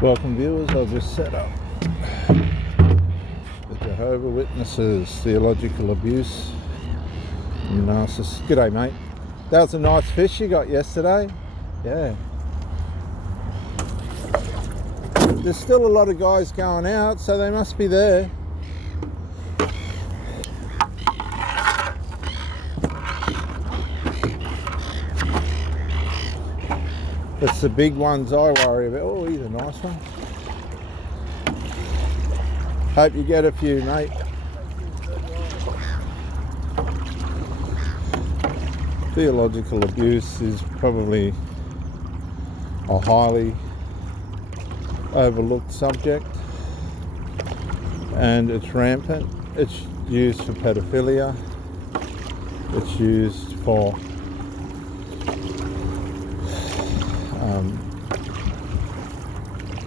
Welcome viewers, I've just set up the Jehovah Witnesses, Theological Abuse and Narcissistic. G'day mate, that was a nice fish you got yesterday. Yeah. There's still a lot of guys going out, so they must be there. It's the big ones I worry about. Oh, he's a nice one. Hope you get a few, mate. Theological abuse is probably a highly overlooked subject, and it's rampant. It's used for pedophilia. It's used for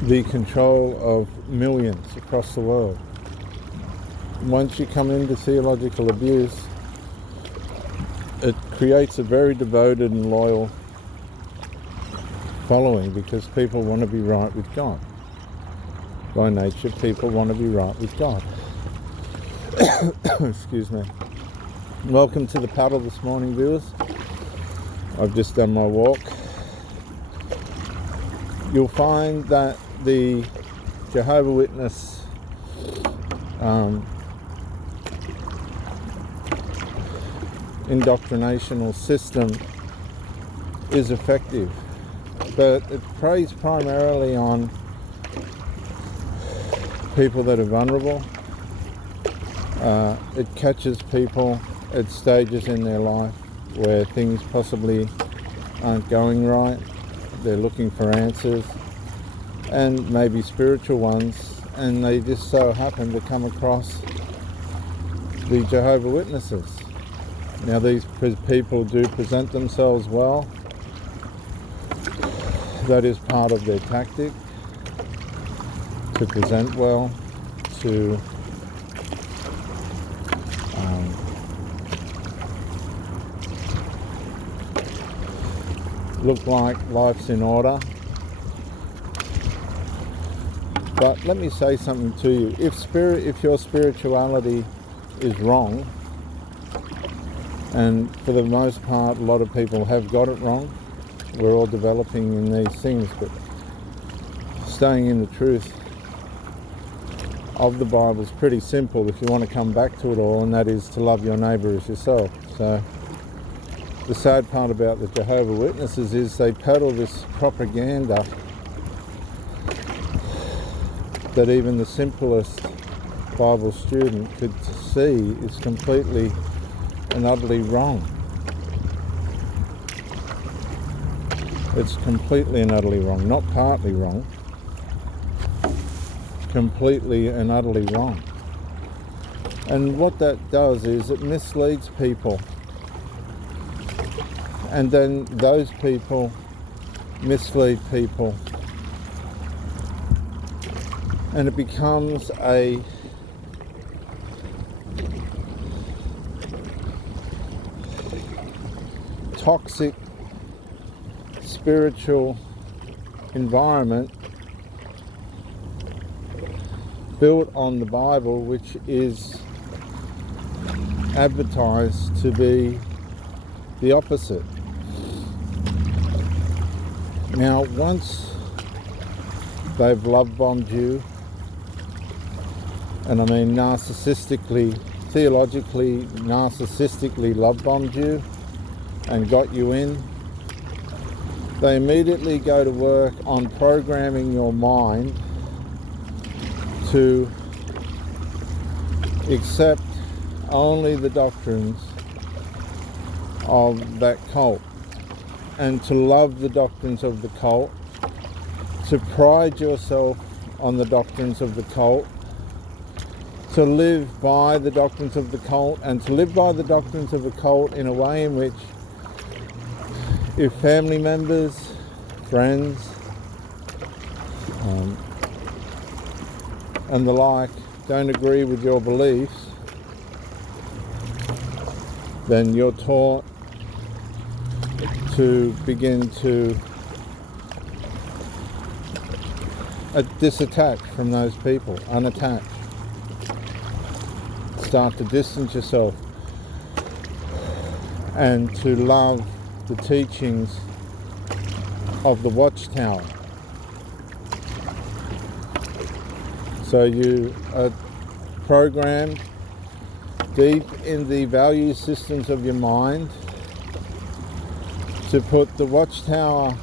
the control of millions across the world. Once you come into theological abuse, it creates a very devoted and loyal following, because people want to be right with God. By nature, people want to be right with God. Excuse me. Welcome to the paddle this morning, viewers. I've just done my walk. You'll find that the Jehovah Witness indoctrinational system is effective, but it preys primarily on people that are vulnerable. It catches people at stages in their life where things possibly aren't going right. They're looking for answers, and maybe spiritual ones, and they just so happen to come across the Jehovah Witnesses. Now, these people do present themselves well. That is part of their tactic, to present well, to look like life's in order. But let me say something to you. If your spirituality is wrong, and for the most part a lot of people have got it wrong, we're all developing in these things, but staying in the truth of the Bible is pretty simple if you want to come back to it all, and that is to love your neighbour as yourself. So the sad part about the Jehovah Witnesses is they peddle this propaganda that even the simplest Bible student could see is completely and utterly wrong. It's completely and utterly wrong, not partly wrong, completely and utterly wrong. And what that does is it misleads people, and then those people mislead people, and it becomes a toxic spiritual environment built on the Bible, which is advertised to be the opposite. Now, once they've love-bombed you, and I mean narcissistically, theologically, narcissistically love-bombed you and got you in, they immediately go to work on programming your mind to accept only the doctrines of that cult, and to love the doctrines of the cult, to pride yourself on the doctrines of the cult, to live by the doctrines of the cult, and to live by the doctrines of the cult in a way in which if family members, friends, and the like don't agree with your beliefs, then you're taught to begin to disattach from those people, unattach. Start to distance yourself and to love the teachings of the Watchtower. So you are programmed deep in the value systems of your mind to put the Watchtower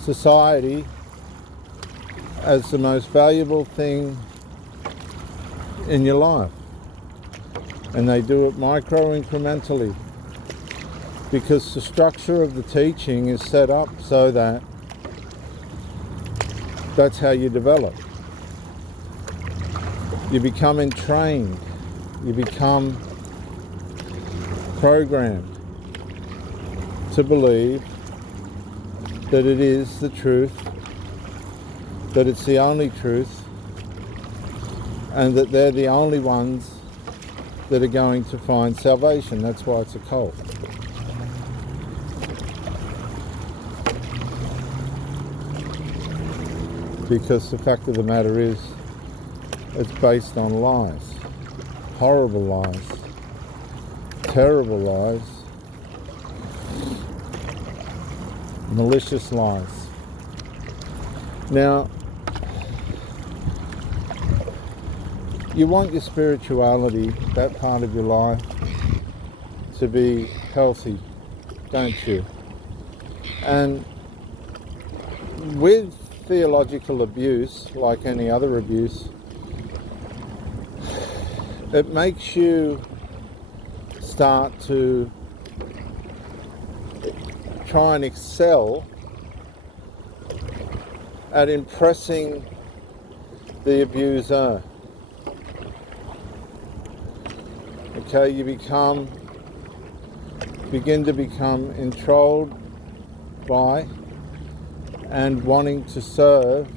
society as the most valuable thing in your life. And they do it micro-incrementally, because the structure of the teaching is set up so that that's how you develop. You become entrained, you become programmed to believe that it is the truth, that it's the only truth, and that they're the only ones that are going to find salvation. That's why it's a cult. Because the fact of the matter is, it's based on lies, horrible lies, terrible lies, malicious lies. Now, you want your spirituality, that part of your life, to be healthy, don't you? And with theological abuse, like any other abuse, it makes you start to try and excel at impressing the abuser. Okay, you begin to become enthralled by and wanting to serve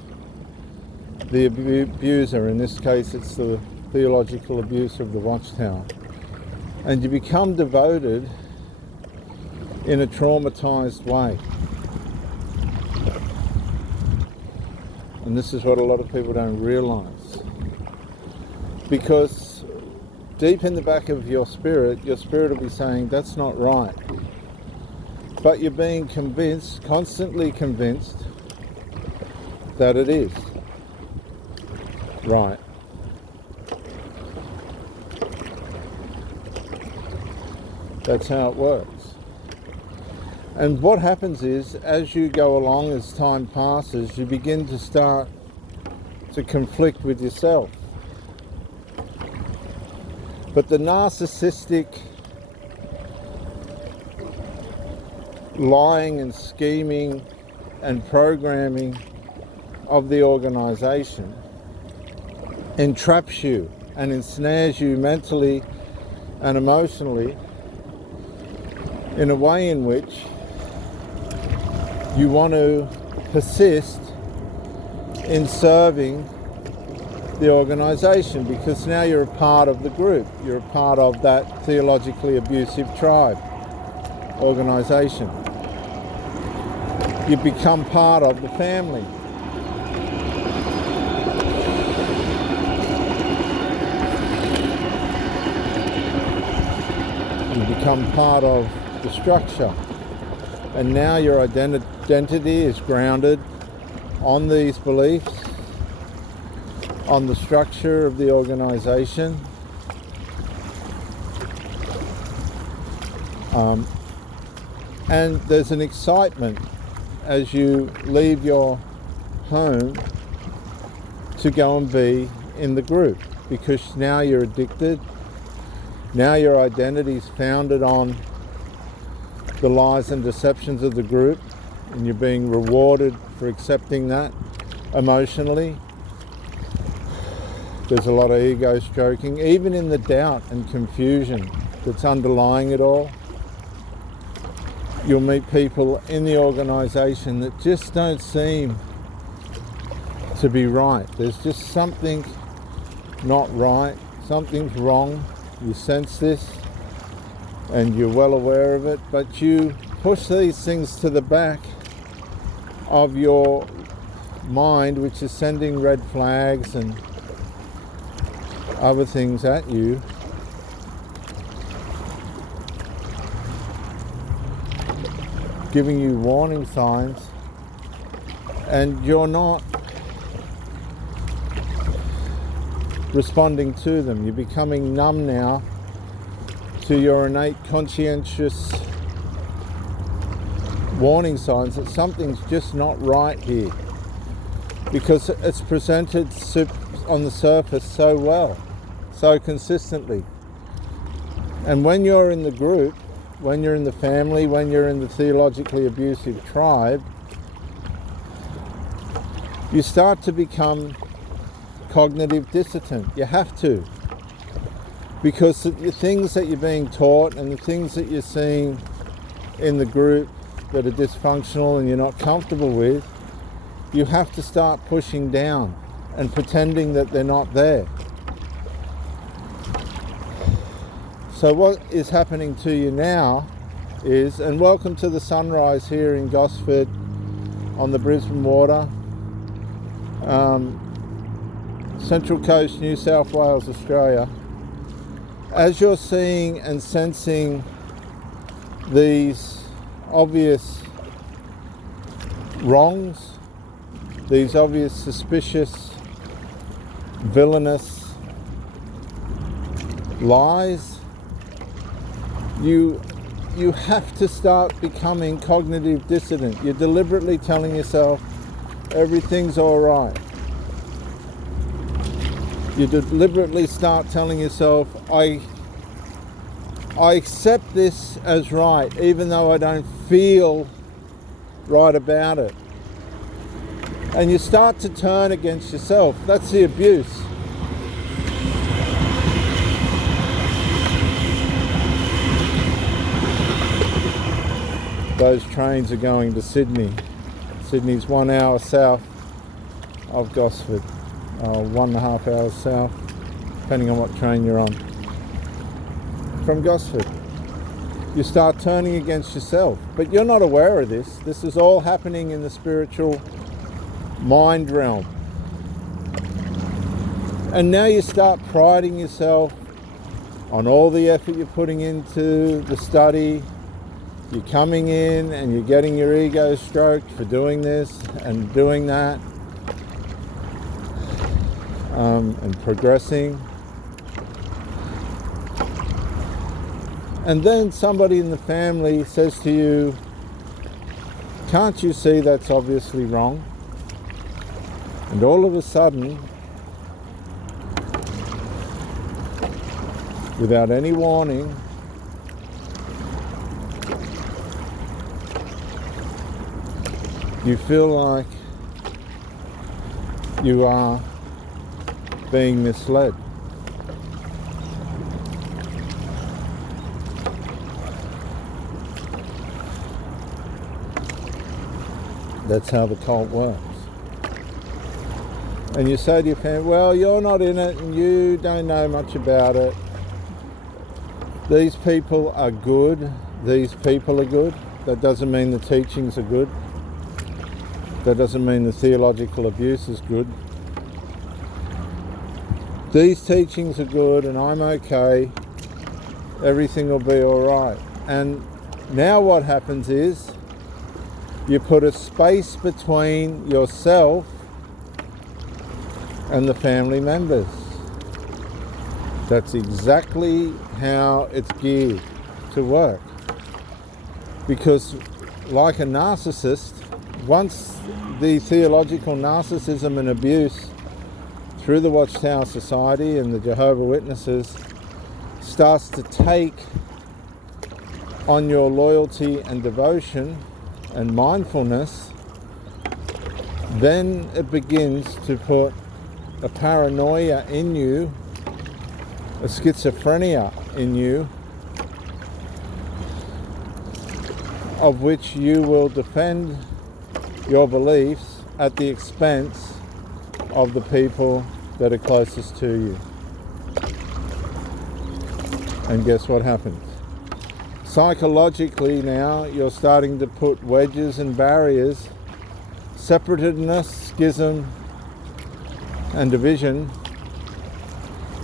the abuser. In this case, it's the theological abuse of the Watchtower. And you become devoted in a traumatized way. And this is what a lot of people don't realize. Because deep in the back of your spirit will be saying, that's not right. But you're being convinced, constantly convinced, that it is right. That's how it works. And what happens is, as you go along, as time passes, you begin to start to conflict with yourself. But the narcissistic lying and scheming and programming of the organization entraps you and ensnares you mentally and emotionally in a way in which you want to persist in serving the organization, because now you're a part of the group, you're a part of that theologically abusive tribe organization. You become part of the family. You become part of the structure, and now your identity is grounded on these beliefs, on the structure of the organization, and there's an excitement as you leave your home to go and be in the group, because now you're addicted. Now your identity is founded on the lies and deceptions of the group, and you're being rewarded for accepting that emotionally. There's a lot of ego stroking, even in the doubt and confusion that's underlying it all. You'll meet people in the organisation that just don't seem to be right. There's just something not right, something's wrong. You sense this and you're well aware of it, but you push these things to the back of your mind which is sending red flags and other things at you, giving you warning signs, and you're not responding to them. You're becoming numb now to your innate conscientious warning signs that something's just not right here, because it's presented on the surface so well, so consistently. And when you're in the group, when you're in the family, when you're in the theologically abusive tribe, you start to become cognitive dissident. You have to, because the things that you're being taught and the things that you're seeing in the group that are dysfunctional and you're not comfortable with, you have to start pushing down and pretending that they're not there. So what is happening to you now is, and welcome to the sunrise here in Gosford on the Brisbane Water, Central Coast, New South Wales, Australia. As you're seeing and sensing these obvious wrongs, these obvious suspicious, villainous lies, you have to start becoming cognitive dissident. You're deliberately telling yourself everything's all right. You deliberately start telling yourself, I accept this as right, even though I don't feel right about it. And you start to turn against yourself. That's the abuse. Those trains are going to Sydney. Sydney's 1 hour south of Gosford. 1.5 hours south, depending on what train you're on. From Gosford. You start turning against yourself, but you're not aware of this. This is all happening in the spiritual mind realm. And now you start priding yourself on all the effort you're putting into the study. You're coming in and you're getting your ego stroked for doing this and doing that. And progressing. And then somebody in the family says to you, can't you see that's obviously wrong? And all of a sudden, without any warning, you feel like you are being misled. That's how the cult works. And you say to your family, well, you're not in it and you don't know much about it. These people are good. These people are good. That doesn't mean the teachings are good. That doesn't mean the theological abuse is good. These teachings are good and I'm okay. Everything will be all right. And now what happens is you put a space between yourself and the family members. That's exactly how it's geared to work. Because like a narcissist, once the theological narcissism and abuse through the Watchtower Society and the Jehovah Witnesses starts to take on your loyalty and devotion and mindfulness, then it begins to put a paranoia in you, a schizophrenia in you, of which you will defend your beliefs at the expense of the people that are closest to you. And guess what happens? Psychologically now, you're starting to put wedges and barriers, separativeness, schism and division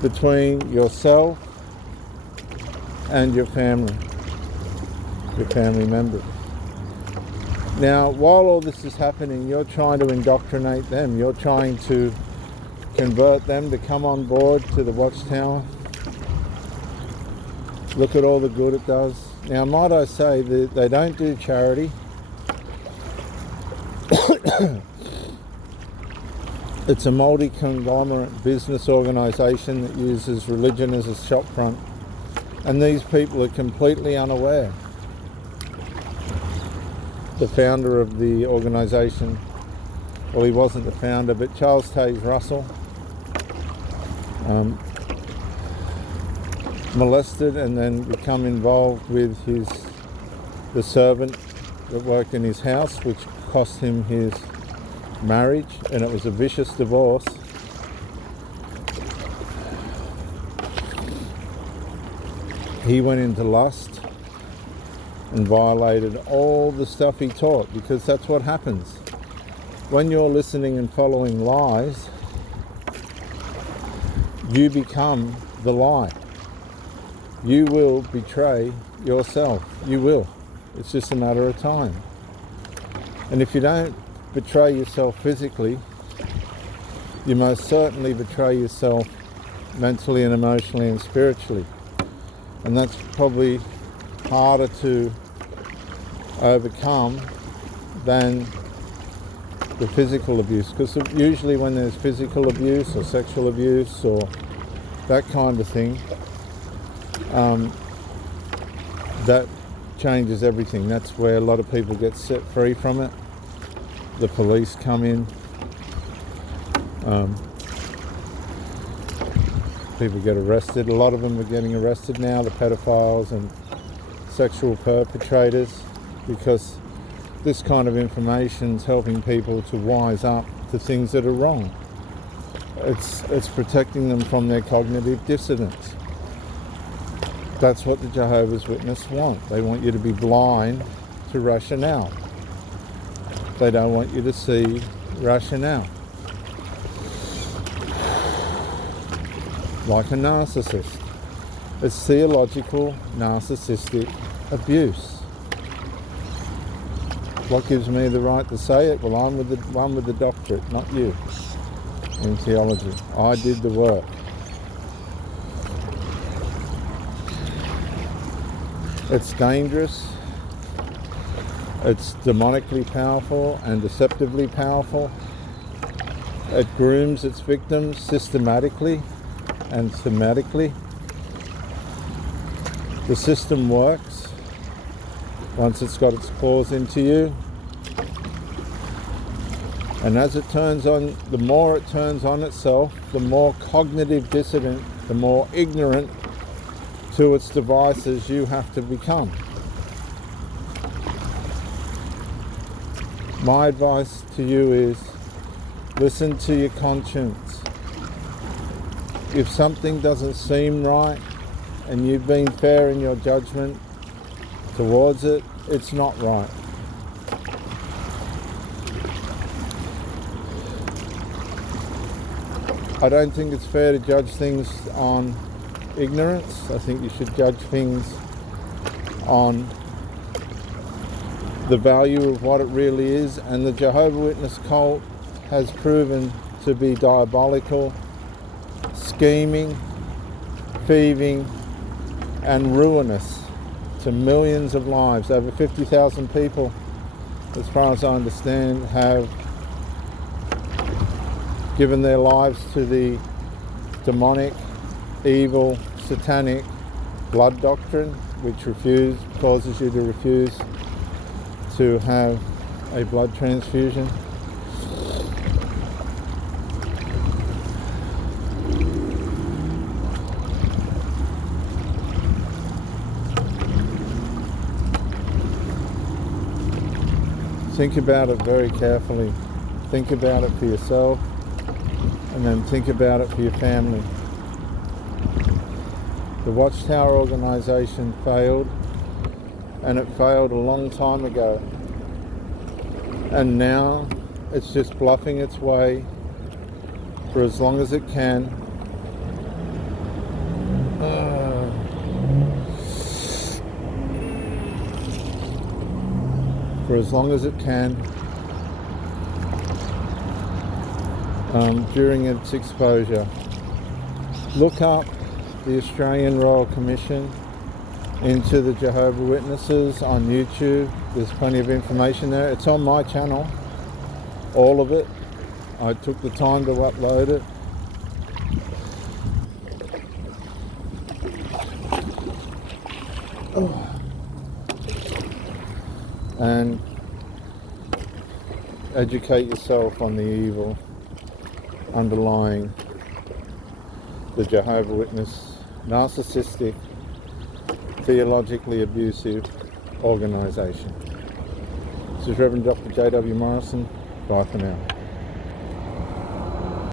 between yourself and your family members. Now, while all this is happening, you're trying to indoctrinate them. You're trying to convert them to come on board to the Watchtower. Look at all the good it does. Now, might I say that they don't do charity. It's a multi-conglomerate business organisation that uses religion as a shop front, and these people are completely unaware. The founder of the organisation, well, he wasn't the founder, but Charles Taze Russell, molested and then become involved with the servant that worked in his house, which cost him his marriage, and it was a vicious divorce. He went into lust and violated all the stuff he taught, because that's what happens. When you're listening and following lies, you become the lie. You will betray yourself. You will. It's just a matter of time. And if you don't betray yourself physically, you most certainly betray yourself mentally and emotionally and spiritually. And that's probably harder to overcome than the physical abuse, because usually when there's physical abuse or sexual abuse or that kind of thing, that changes everything. That's where a lot of people get set free from it. The police come in, people get arrested. A lot of them are getting arrested now, the pedophiles and sexual perpetrators, because this kind of information is helping people to wise up to things that are wrong. It's protecting them from their cognitive dissonance. That's what the Jehovah's Witnesses want. They want you to be blind to rationale. They don't want you to see rationale. Like a narcissist. It's theological narcissistic abuse. What gives me the right to say it? Well, I'm with the one with the doctorate, not you, in theology. I did the work. It's dangerous. It's demonically powerful and deceptively powerful. It grooms its victims systematically and thematically. The system works once it's got its claws into you. And as it turns on, the more it turns on itself, the more cognitive dissident, the more ignorant to its devices you have to become. My advice to you is listen to your conscience. If something doesn't seem right and you've been fair in your judgment towards it, it's not right. I don't think it's fair to judge things on ignorance. I think you should judge things on the value of what it really is, and the Jehovah Witness cult has proven to be diabolical, scheming, thieving, and ruinous to millions of lives. Over 50,000 people, as far as I understand, have given their lives to the demonic, evil, satanic blood doctrine, which causes you to refuse to have a blood transfusion. Think about it very carefully. Think about it for yourself, and then think about it for your family. The Watchtower organisation failed, and it failed a long time ago. And now It's just bluffing its way for as long as it can. For as long as it can during its exposure. Look up the Australian Royal Commission into the Jehovah Witnesses on YouTube. There's plenty of information there. It's on my channel, all of it. I took the time to upload it. And educate yourself on the evil underlying the Jehovah Witness narcissistic, theologically abusive organisation. This is Reverend Dr. J.W. Morrison. Bye for now.